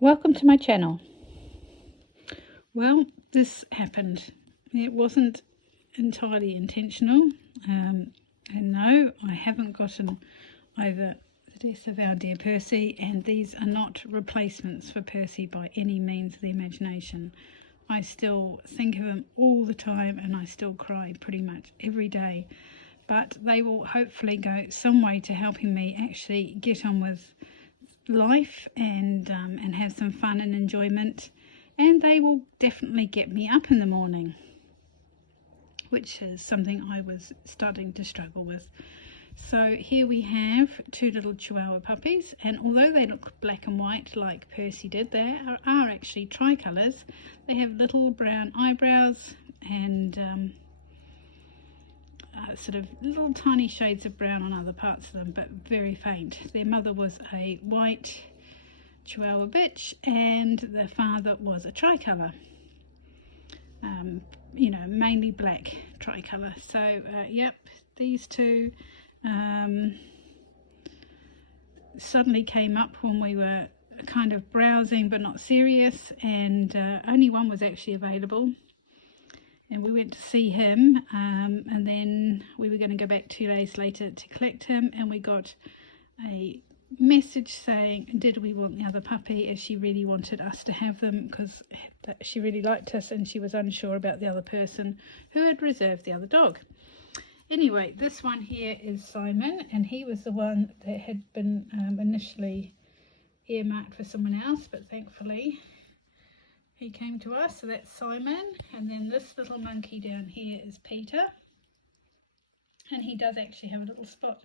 Welcome to my channel. Well, this happened. It wasn't entirely intentional, and no, I haven't gotten over the death of our dear Percy, and these are not replacements for Percy by any means of the imagination. I still think of him all the time, and I still cry pretty much every day, but they will hopefully go some way to helping me actually get on with life and have some fun and enjoyment, and they will definitely get me up in the morning, which is something I was starting to struggle with. So here we have two little Chihuahua puppies, and although they look black and white like Percy did, they are actually tricolours. They have little brown eyebrows and sort of little tiny shades of brown on other parts of them, but very faint. Their mother was a white Chihuahua bitch, and the father was a tricolour, mainly black tricolour. So yep, these two suddenly came up when we were kind of browsing but not serious, and only one was actually available. And we went to see him, and then we were going to go back 2 days later to collect him, and we got a message saying did we want the other puppy, as she really wanted us to have them because she really liked us and she was unsure about the other person who had reserved the other dog. Anyway, this one here is Simon, and he was the one that had been initially earmarked for someone else, but thankfully he came to us. So that's Simon. And then this little monkey down here is Peter, and he does actually have a little spot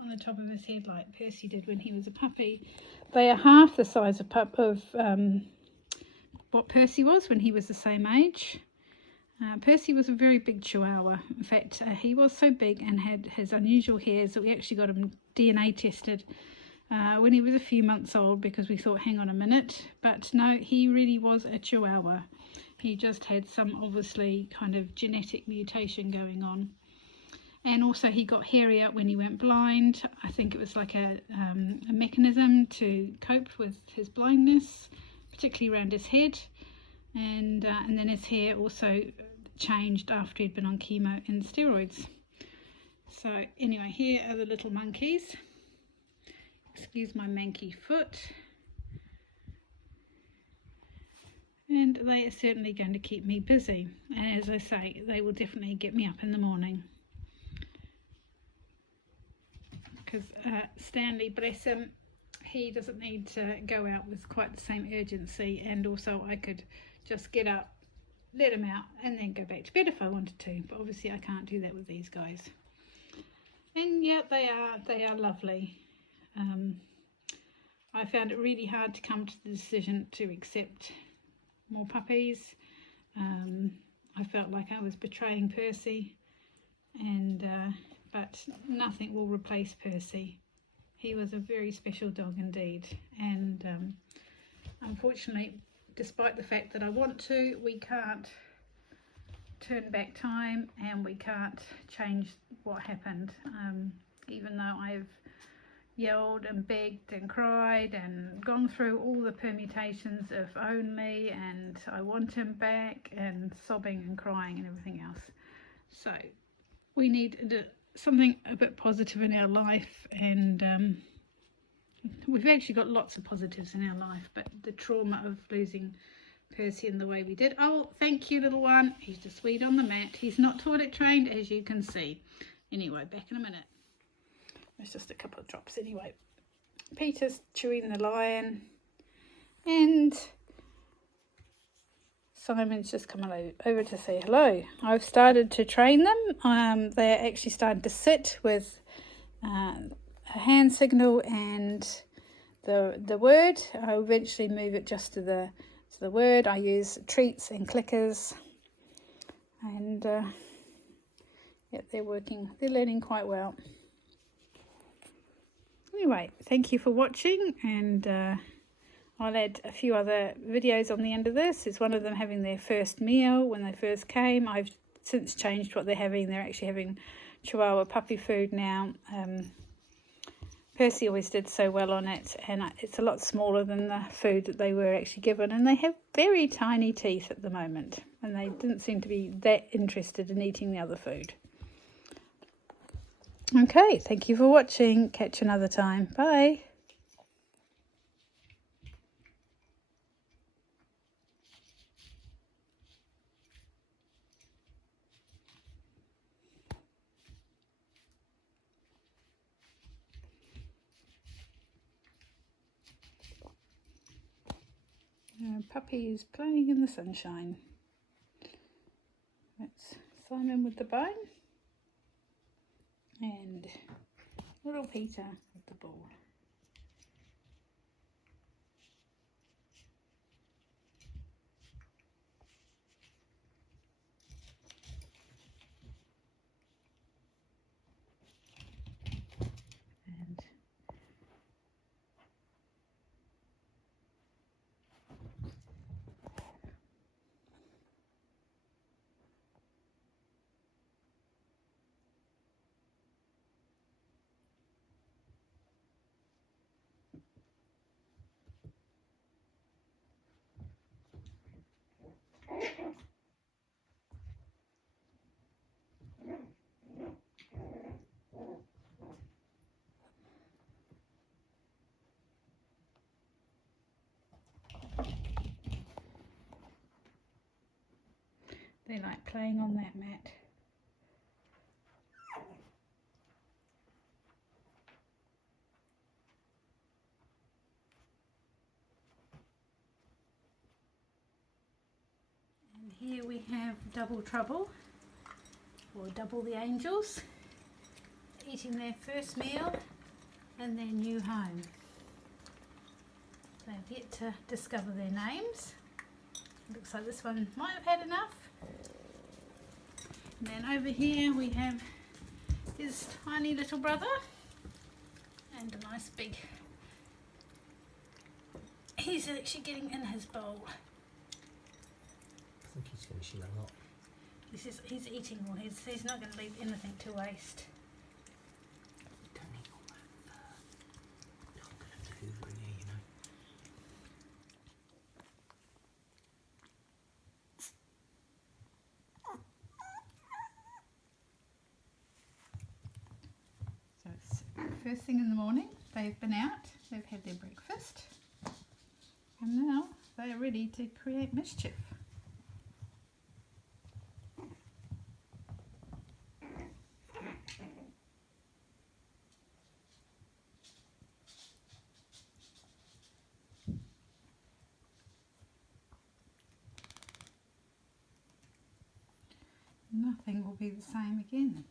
on the top of his head like Percy did when he was a puppy. They are half the size of what Percy was when he was the same age. Percy was a very big Chihuahua. In fact, he was so big and had his unusual hairs that we actually got him DNA tested when he was a few months old, because we thought, hang on a minute, but no, he really was a Chihuahua. He just had some obviously kind of genetic mutation going on, and also he got hairier when he went blind. I think it was like a mechanism to cope with his blindness, particularly around his head, and then his hair also changed after he'd been on chemo and steroids. So anyway, here are the little monkeys. Excuse my manky foot. And they are certainly going to keep me busy. And as I say, they will definitely get me up in the morning. Because Stanley, bless him, he doesn't need to go out with quite the same urgency. And also I could just get up, let him out, and then go back to bed if I wanted to. But obviously I can't do that with these guys. And yeah, they are lovely. I found it really hard to come to the decision to accept more puppies. I felt like I was betraying Percy, and but nothing will replace Percy. He was a very special dog indeed, and unfortunately, despite the fact that I want to, we can't turn back time, and we can't change what happened. Even though I've yelled and begged and cried and gone through all the permutations of only and I want him back and sobbing and crying and everything else. So we need something a bit positive in our life, and we've actually got lots of positives in our life, but the trauma of losing Percy in the way we did. Oh, thank you, little one. He's just sweet on the mat. He's not toilet trained, as you can see. Anyway, back in a minute. It's just a couple of drops anyway. Peter's chewing the lion, and Simon's just come over to say hello. I've started to train them. They're actually starting to sit with a hand signal and the word. I'll eventually move it just to the word. I use treats and clickers, and yeah, they're working. They're learning quite well. Anyway, thank you for watching, and I'll add a few other videos on the end of this. It's one of them having their first meal when they first came. I've since changed what they're having. They're actually having Chihuahua puppy food now. Percy always did so well on it, and it's a lot smaller than the food that they were actually given, and they have very tiny teeth at the moment, and they didn't seem to be that interested in eating the other food. Okay, thank you for watching. Catch you another time. Bye. Puppy is playing in the sunshine. That's Simon with the bone and little Peter with the ball. And they like playing on that mat. And here we have Double Trouble, or Double the Angels, eating their first meal in their new home. They've yet to discover their names. Looks like this one might have had enough. And then over here we have his tiny little brother and a nice big, he's actually getting in his bowl. I think he's finishing a lot. He's eating all his, he's not going to leave anything to waste. Don't eat all that fur. Not going to hoover in here, you know. So it's first thing in the morning, they've been out, they've had their breakfast, and now they are ready to create mischief. Nothing will be the same again.